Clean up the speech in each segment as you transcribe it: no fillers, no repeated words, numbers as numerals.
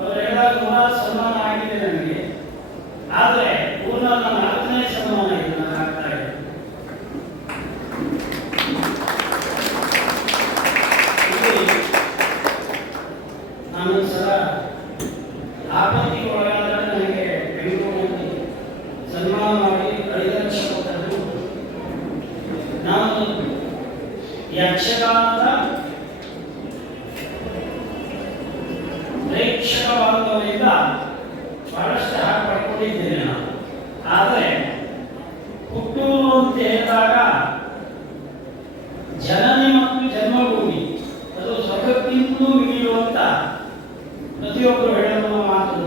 ಅವರೆಲ್ಲ ನೂರಾರು ಸನ್ಮಾನ ಆಗಿದೆ ನನಗೆ. ಆದರೆ ಪೂರ್ಣ ನನ್ನ 4ನೇ ಸನ್ಮಾನ ಇದು ನಾನು ಆಗ್ತಾ ಇದೆ. ನಾನು ಸಲ ಆಪತ್ತಿಗೆ ಒಳಗಾದರೆ ನನಗೆ ಬೆಂಗಳೂರಿನಲ್ಲಿ ಸನ್ಮಾನ ಮಾಡಿ 5 ಲಕ್ಷ ಕೊಟ್ಟರು. ನಾನು ಯಕ್ಷಗಾನದ ಪ್ರೇಕ್ಷಕ ಬಾಂಧವರಿಂದ ಬಹಳಷ್ಟು ಹಾಗೆ ಪಡ್ಕೊಂಡಿದ್ದೇನೆ ನಾನು. ಆದರೆ ಹುಟ್ಟೂರು ಅಂತ ಹೇಳಿದಾಗ ಜನನಿ ಮತ್ತು ಜನ್ಮಭೂಮಿ ಅದು ಸ್ವರ್ಗಕ್ಕಿಂತಲೂ ಮಿಗಿಯುವಂತ ಪ್ರತಿಯೊಬ್ಬರು ಹೇಳುವ ಮಾತು.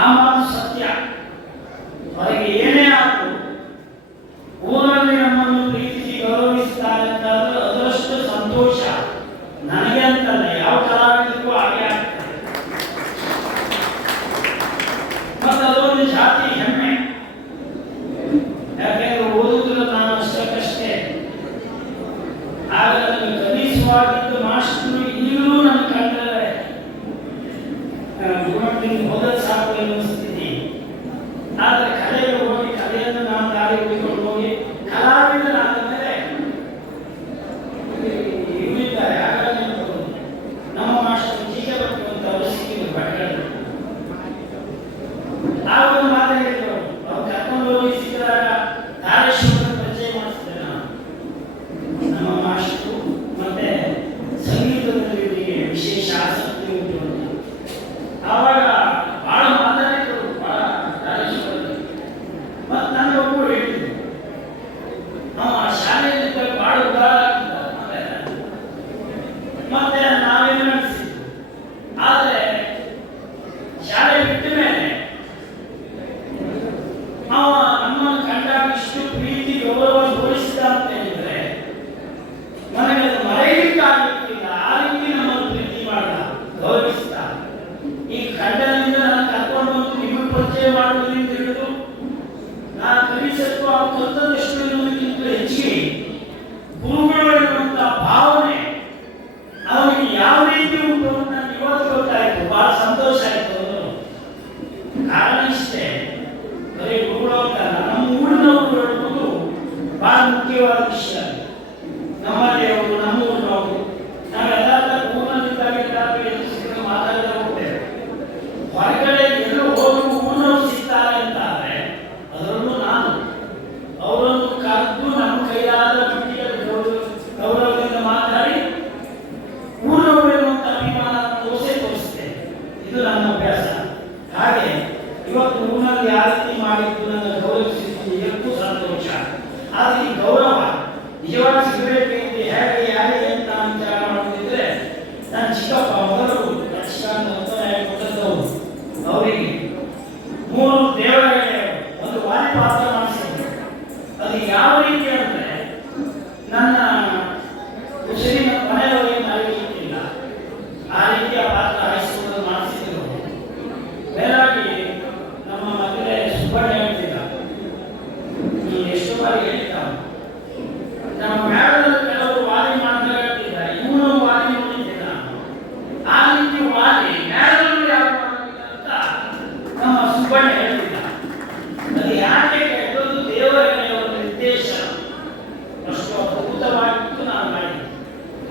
ಆ ಮಾತು ಸತ್ಯ. ಅವರಿಗೆ ಏನೇ ಆದರೂ ಊರಲ್ಲಿ ನಮ್ಮನ್ನು ಪ್ರೀತಿಸಿ ಗೌರವಿಸ್ತಾರೆ ಅಂತಾದ್ರೆ ಅದರಷ್ಟು ಸಂತೋಷ ನನಗೆ ಅಂತಲ್ಲ, ಯಾವ ಕಲಾವಿದರಿಗೂ ಹಾಗೆ ಆಗ್ತದೆ. ಮತ್ತು ಅದೊಂದು ಜಾತಿ ಹೆಮ್ಮೆ. ಯಾಕೆಂದ್ರೆ ಓದುವುದ್ರ ನಾನು ಅಷ್ಟಕ್ಕಷ್ಟೇ. ಆಗ ನನಗೆ ಕಲಿಸುವಾಗಿದ್ದ ಮಾಸ್ಟರು ಈಗಲೂ ನನ್ನ ಕಂಡ್ರೆ ಗುಣಮಟ್ಟಿಗೆ ಹೋದದ್ದು ಸಾಕು ಎನ್ನುವ ಸ್ಥಿತಿ. ಆದರೆ ಕಲೆಗೆ ಹೋಗಿ ಕಲೆಯನ್ನು ನಾನು ದಾರಿ ಹುಡುಕೊಂಡು ಹೋಗಿ ಕಲಾವಿದರಾದ ಮೇಲೆ ಇಲ್ಲಿದ್ದಾರೆ. ಹಾಗಾಗಿ ನಮ್ಮ ಮಾಸ್ಟರ್ ಜೀಕೆ ಬರ್ತಕ್ಕಂಥವರು ಸಿಕ್ಕಿದ್ರು ಭಟ್ಕಳಲ್ಲಿ. ಆಗ ಒಂದು ಮಾತು ಹೇಳಿದ್ರು, ಅವ್ರು ಕರ್ಕೊಂಡು ಹೋಗಿ ಸಿಕ್ಕಿದಾಗ ಧಾರೇಶ್ವರ ಪರಿಚಯ ಮಾಡಿಸಿದೆ ನಾನು. ನಮ್ಮ ಮಾಸ್ಟರು ಮತ್ತೆ ಸಂಗೀತದಲ್ಲಿ ಇವರಿಗೆ ವಿಶೇಷ ಆಸಕ್ತಿ ಉಂಟು ಅಂತ. ಆವಾಗ ಬಹಳ ಮಾತಾಡಿದ್ರು, ಬಹಳ ಧಾರೇಶ್ವರದಲ್ಲಿ. ಮತ್ತು ನನಗೊಬ್ಬರು ಹೇಳಿದ್ರು, ನಾವು ಆ ಶಾಲೆಯಲ್ಲಿ ಬಹಳ ಉದಾರ ಮತ್ತೆ ನಾವೇನು ನಡೆಸಿದ್ವಿ. ಆದರೆ ಶಾಲೆ ಬಿಟ್ಟ ಮೇಲೆ ಅವ ನಮ್ಮನ್ನು ಕಂಡಾಗ ಇಷ್ಟು ಪ್ರೀತಿ ಗೌರವ ತೋರಿಸಿದ ಅಂತ ಹೇಳಿದ್ರೆ ನನಗೆ ಅದು ಮರೆಯಲಿಕ್ಕಾಗಲಿಕ್ಕಿಲ್ಲ. ಆ ರೀತಿ ನಮ್ಮನ್ನು ಪ್ರೀತಿ ಮಾಡಿದ, ಗೌರವಿಸಿದ. ಈ ಖಂಡದಿಂದ ನಾನು ಕರ್ಕೊಂಡು ಬಂದು ನಿಮಗೆ ಪರಿಚಯ ಮಾಡುವುದರಿಂದ ಹಿಡಿದು ನಾನು ಕಲಿಸಕ್ಕೂ ಆ ಕಲಿತದಷ್ಟು ಎನ್ನುವುದಕ್ಕಿಂತ ಹೆಚ್ಚಿಗೆ ಗುರುಗಳು ಎನ್ನುವಂತಹ ಭಾವನೆ ಅವನಿಗೆ ಯಾವ ರೀತಿ ಉಂಟು ಅಂತ ನನಗೆ ಇವತ್ತು ಗೊತ್ತಾಯಿತು. ಬಹಳ ಸಂತೋಷ ಆಯಿತು. ಕಾರಣ ಇಷ್ಟೇ, ಬರೀ ಗುರುಗಳು ಅಂತಲ್ಲ, ನಮ್ಮ ಊರಿನವರು ಎನ್ನುವುದು ಬಹಳ ಮುಖ್ಯವಾದ ವಿಷಯ. ನಮ್ಮ ದೇವರು, ನಮ್ಮ ಊರಿನವರು. ನಾವೆಲ್ಲ ಊರಿನಲ್ಲಿದ್ದಾಗ ಎದುರಿಸಿಕೊಂಡು ಮಾತಾಡದೆ ಹೋಗ್ತೇವೆ. ಹೊರಗಡೆ ಎಲ್ಲೂ ಹೋದ್ರು ಊರಿನವರು ಸಿಗ್ತಾರೆ ಅಂತ ಆದರೆ ಅದರಲ್ಲೂ ನಾನು ಅವರನ್ನು ಕರೆದು ನಮ್ಮ ಕೈಯಾದ ಮಟ್ಟಿಗೆ ಗೌರವದಿಂದ ಮಾತಾಡಿ ಊರವರು ಎನ್ನುವಂಥ ಅಭಿಮಾನ ತೋರಿಸ್ತೇನೆ. ಇದು ನನ್ನ ಅಭ್ಯಾಸ. ಹಾಗೆ ಇವತ್ತು ಊರಿನಲ್ಲಿ ಯಾವ ರೀತಿ ಮಾಡಿದ್ದು ನನ್ನ ಗೌರವಿಸಿದ್ದು ಎಲ್ಲೂ ಸಂತೋಷ. ಆದರೆ ಈ ಗೌರವ ನಿಜವಾಗಿ ಸಿಗಬೇಕೆಂದು ಹೇಗೆ ಯಾರಿಗೆ ಅಂತ ವಿಚಾರ ಮಾಡುತ್ತಿದ್ರೆ ನನ್ನ ಚಿಕ್ಕಪ್ಪ ಮೊದಲು ಯಕ್ಷಗಾನ ಕೊಟ್ಟದ್ದವರು ಅವರಿಗೆ 3 ದೇವರಿಗೆ ಒಂದು ವಾಲಿ ಪಾತ್ರ ಮಾಡಿಸಿದ್ರು. ಅದು ಯಾವ ರೀತಿ ಅಂದರೆ ನನ್ನ ಉಸಿರಿನ ಕೊನೆಯವರೆಗೆ ಮರೆಯಲಿಕ್ಕಿಲ್ಲ. ಆ ರೀತಿಯ ಪಾತ್ರ ಹೈಸ್ಕೂಲಲ್ಲಿ ಮಾಡಿಸಿದ್ರು. ಬೇರಾಗಿ ನಮ್ಮ ಮದುವೆ ಸುಬ್ಬಣ್ಣ ಹೇಳ್ತಿದ್ದ, ನೀನು ಎಷ್ಟು ಬಾರಿ ಹೇಳಿದ್ದ, ನಮ್ಮ ಮೇಳದಲ್ಲಿ ಕೆಲವರು ವಾಲಿ ಮಾಡ್ತಾ ಹೇಳ್ತಿದ್ದ, ಇವನು ವಾಲಿ ನೋಡಿದ್ದೆ ನಾನು. ಆ ರೀತಿ ವಾಲಿ ಮೇಳದಲ್ಲಿ ಯಾರು ಮಾಡೋದಿಲ್ಲ ಅಂತ ನಮ್ಮ ಸುಬ್ಬಣ್ಣ ಹೇಳ್ತಿದ್ದ. ಅದು ಯಾಕೆ ಕೆಟ್ಟದ್ದು ದೇವರಿಗೆ ಅವರ ನಿರ್ದೇಶ ಅಷ್ಟು ಅದ್ಭುತವಾಗಿತ್ತು ನಾನು ಮಾಡಿದ್ದೆ.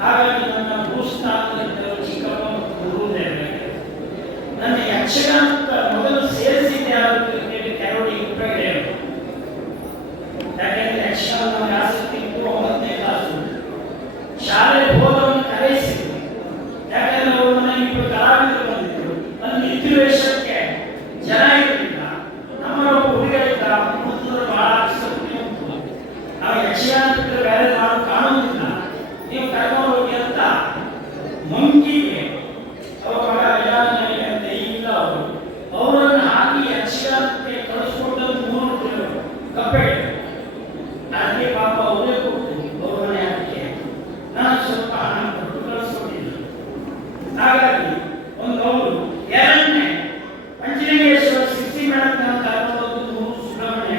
ಹಾಗಾಗಿ ನನ್ನ ಭೂಸ್ಥಾನದಲ್ಲಿದ್ದರು ಚಿಕ್ಕಪ್ಪ ಮತ್ತು ಗುರುದೇವರಿಗೆ ನನ್ನ ಯಕ್ಷಗಾನಕ್ಕೆ ಮೊದಲು ಸೇರಿಸಿದ್ದೆ ಯಾರು ಕೆಲವರಿಗೆ ಉಪಯೋಗ ಹೇಳು. ಯಾಕೆಂದ್ರೆ ಯಕ್ಷಗಾನ ನಮಗೆ ಆಸಕ್ತಿ ಇತ್ತು. 9ನೇ ಕ್ಲಾಸು ಶಾಲೆ ಹೋದವನು ಕರೆಯಿಸಿದ್ರು. ಯಾಕೆಂದ್ರೆ ಅವರು ಮನೆಗೆ 2 ಕಲಾವಿದರು ಬಂದಿದ್ರು. ಒಂದು ನಿತ್ಯವೇಷಕ್ಕೆ ಜನ ಇರಲಿಲ್ಲ. ನಮ್ಮೊಬ್ಬ ಹುಡುಗ ಇದ್ದ, ಅವನು ಬಹಳ ಆಸಕ್ತಿ ಉಂಟು. ನಾವು ಯಕ್ಷಗಾನ ಬಿಟ್ಟರೆ ಬೇರೆ ನಾವು ಕಾಣುವುದಿಲ್ಲ, ನೀವು ಕರ್ಕೊಂಡು ಹೋಗಿ ಅಂತ ಮಂಕಿಗೆ ಅವರ ಮಗ ವಿಜಯನಗರ ಅಂತ ಇಲ್ಲ ಅವರನ್ನು ಹಾಕಿ ಯಕ್ಷಗಾನಕ್ಕೆ ಕಳಿಸ್ಕೊಟ್ಟದ್ದು 3 ಕಪ್ಪೆಗೆ. ಅದಕ್ಕೆ ಪಾಪ ಅವರೇ ಕೊಟ್ಟು ಅವ್ರ ಮನೆ ಹಾಕಿ ನಾನು ಸ್ವಲ್ಪ ಹಣ ಕೊಟ್ಟು ಕಳಿಸ್ಕೊಟ್ಟಿದ್ದರು. ಹಾಗಾಗಿ ಒಂದು ಅವರು 2ನೇ ಪಂಚಲಿಂಗೇಶ್ವರ ಸಿದ್ಧಿ ಮೇಳಕ್ಕೆ ನಾನು ಕರ್ಕೊಂಡು 3 ಸುಬ್ರಹ್ಮಣ್ಯ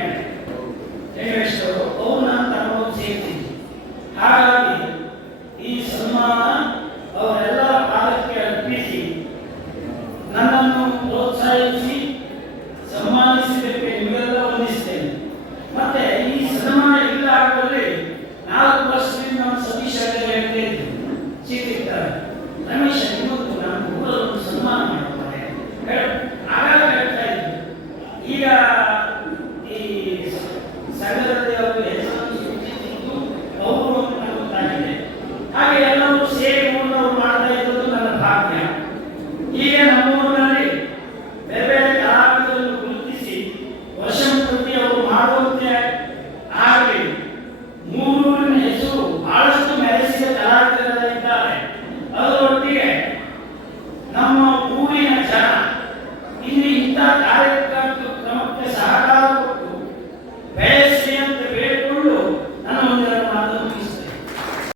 ಲಿಂಗೇಶ್ವರು ಅವ್ರು ನಾನು ಕರ್ಕೊಂಡು ಸೇರ್ತಿದ್ದೆ. ಹಾಗಾಗಿ ಈ ಸನ್ಮಾನ ಅವರೆಲ್ಲ ಪಾದಕ್ಕೆ ಅರ್ಪಿಸಿ ನನ್ನನ್ನು